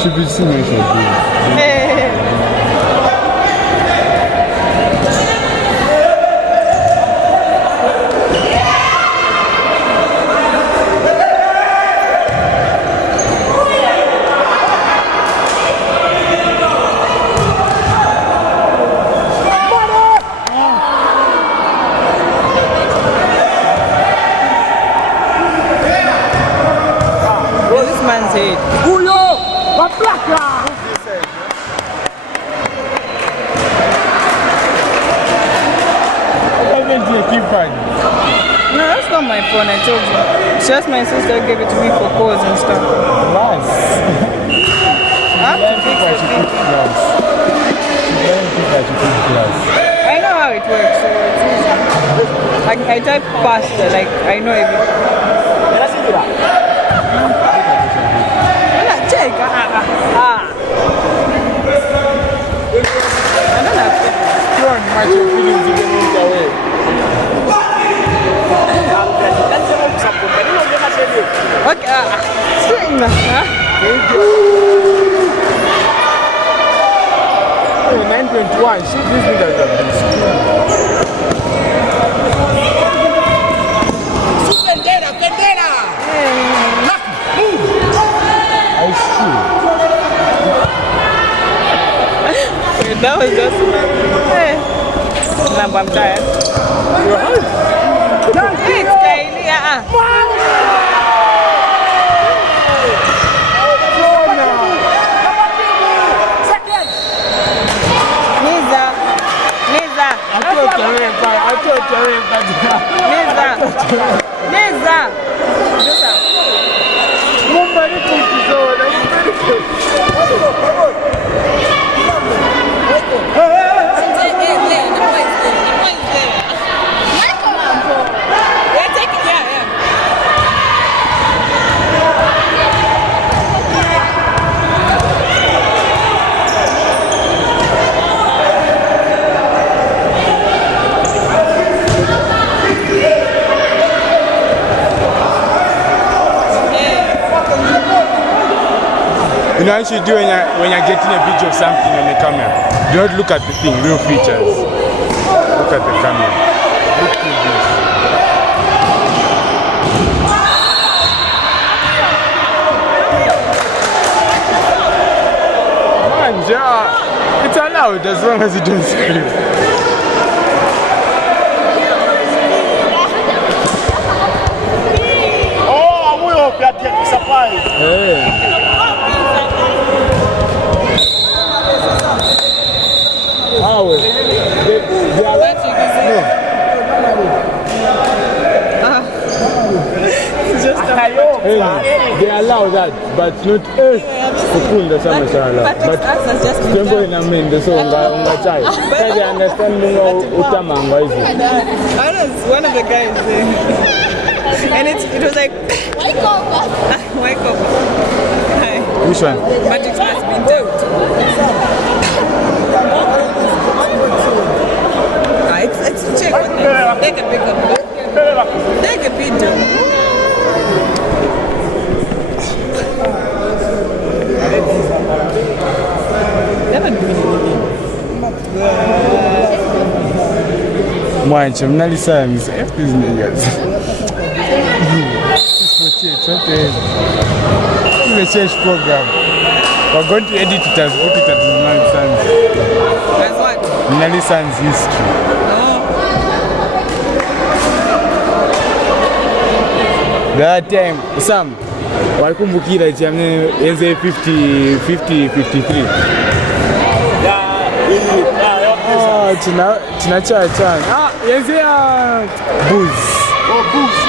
Should be serious. No, that's not my phone, I told you. It's just my sister gave it to me for calls and stuff. Nice. I have to fix it. I know how it works, so it's easy. I type faster, like I know everything. Check. I don't have to. Strong match of feelings to get moved away. Okay, string, huh? 921, shit, these niggas have been screwed. I see. That was just hey. I'm tired. You're hurt. It's Kylie, You know what you do when you're getting a video of something on the camera? Do not look at the thing, real features. Look at the camera. Look through this. Man, yeah, it's allowed as long as you don't scream. Oh, I'm going to get surprised. Hey. How? They allow that, but not Kukunda Sama Shala. But Jumbo in the song on the child. They understand Utamanga. I was one of the guys there. And it was like wake up. Hi. Which one? But it has been tapped. It's check what they can pick up. Take a video. Munali, Munali Sons, F these niggas. This is a change program. We're going to edit it and put it at Munali Sons. That's what? Munali Sons history. That time, Sam, waikumbukira chamne enze 50-53. Tina cha. Enze booze. Oh, booze.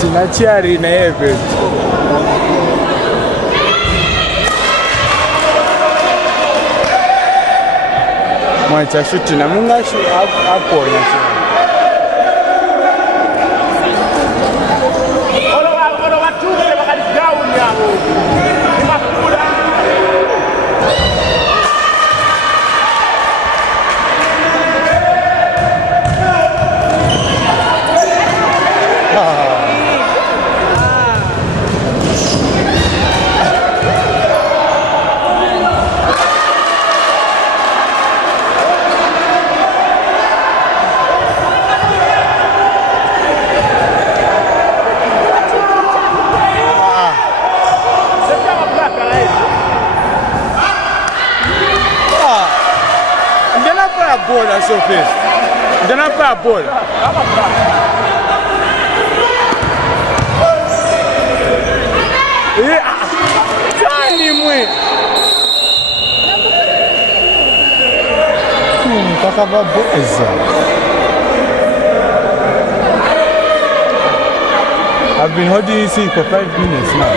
Tina chiari na event. Mwacha shuti na munga shu hapo na bola surface. Gonna pa bola. Tani mwe. Kaka va boza. I've been holding this thing for 5 minutes now.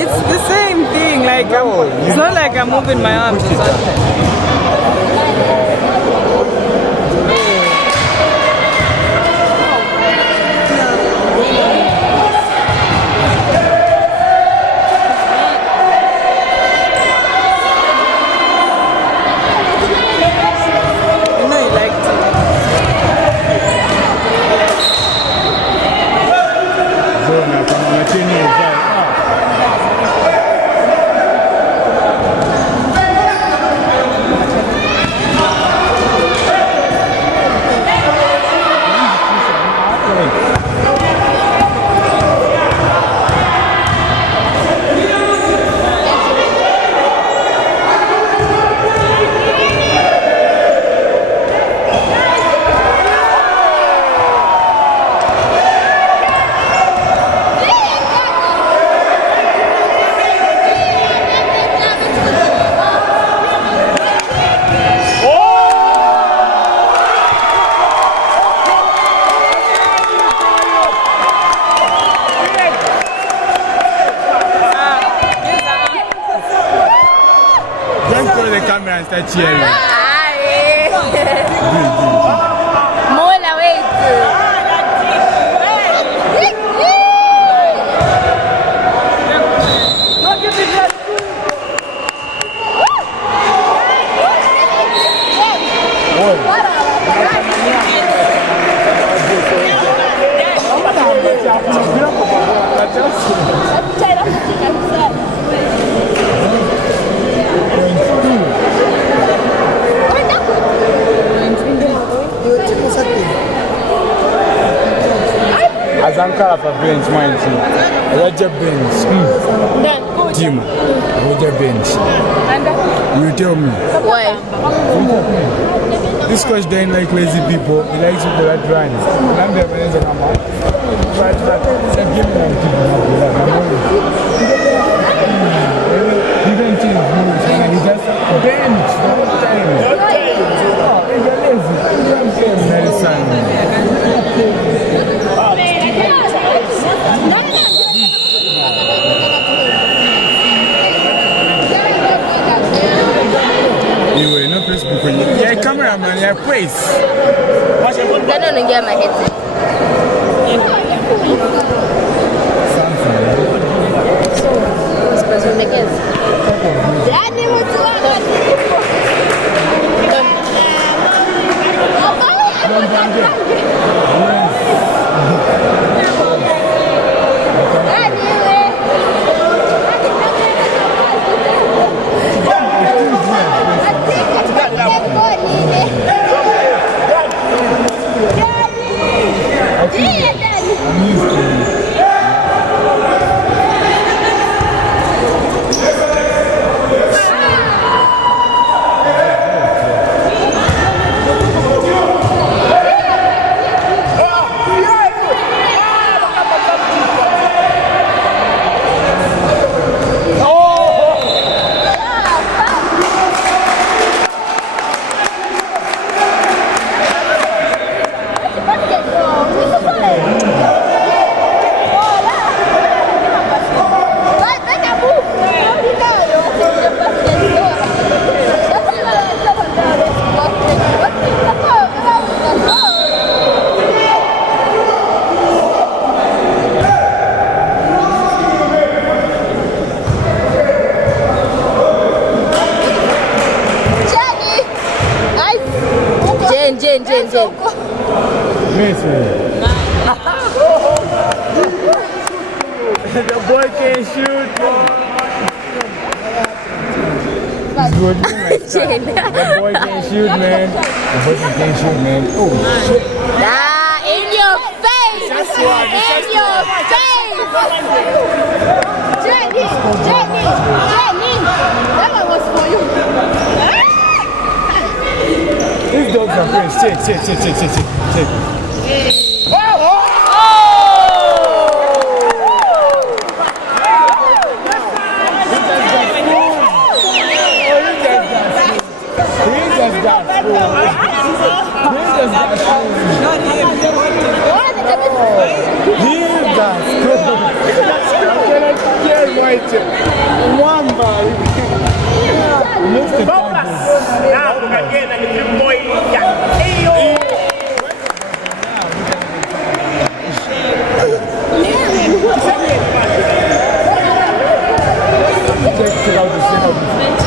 It's the same thing, like it's not like I'm moving my arms or something. And start cheering. Mola, wait. Azankara for bench, mind you. Roger bench. Team. Roger bench. You tell me. Why? This coach doesn't like lazy people. He likes people that run. Lambia maneza kama. It's a game of people. Even teams moves and he just bench the whole time. Oh, he's a lazy. He don't care, Nelson. You were no Facebook when you're a cameraman, you're a place. I don't get my headset. Jen. The boy can shoot. The boy can shoot, man. The boy can shoot, man. Oh, shit. In your face! In your face! Jenny! That one was for you. These dogs are friends. Check.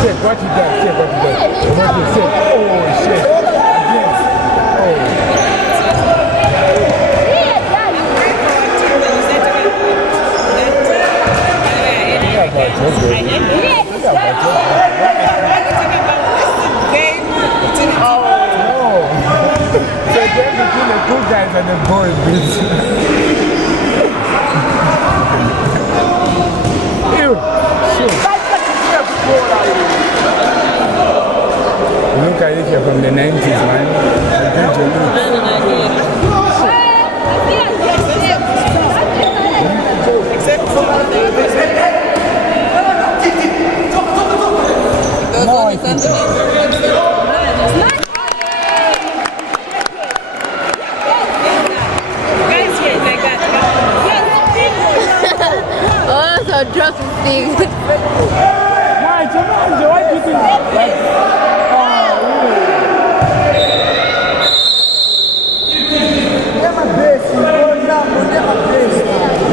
Check what he does. Oh, shit. Again. Oh. So they're between the good guys and the boys. Look at it here from the 90s, man. Except for also drop his thing. Why do you think like,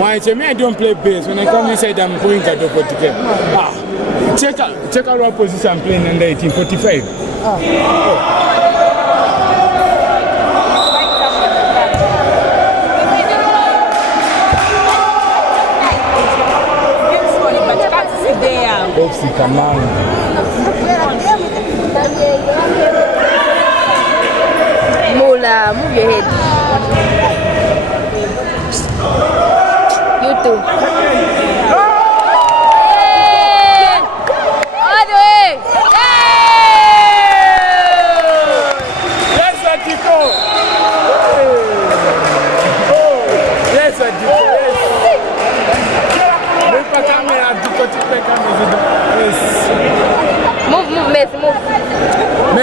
why I don't play bass. When I come inside, I'm going to do for today. Check out what position I'm playing under 1845. Come on. Mula, move your head. You too. Hey! All the way. Hey!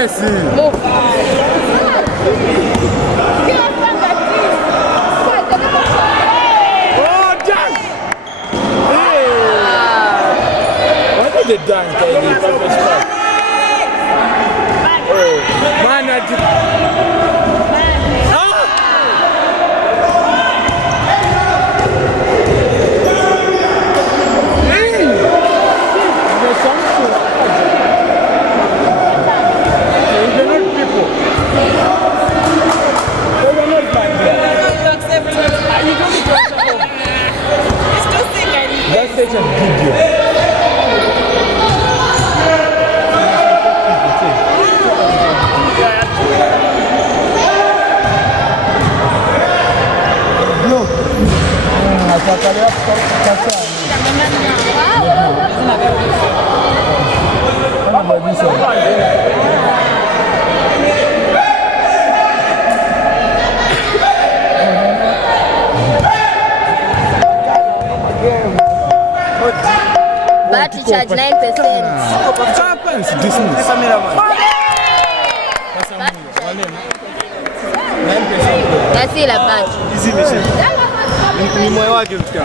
Messi. Move. Oh, dunk! Hey! What is the dunk? Oh, man, I did. That's such a video. No. Atacaria passar. Battery charge 9%. Happens this much. That's still a battery. Ni moyo wake mtu.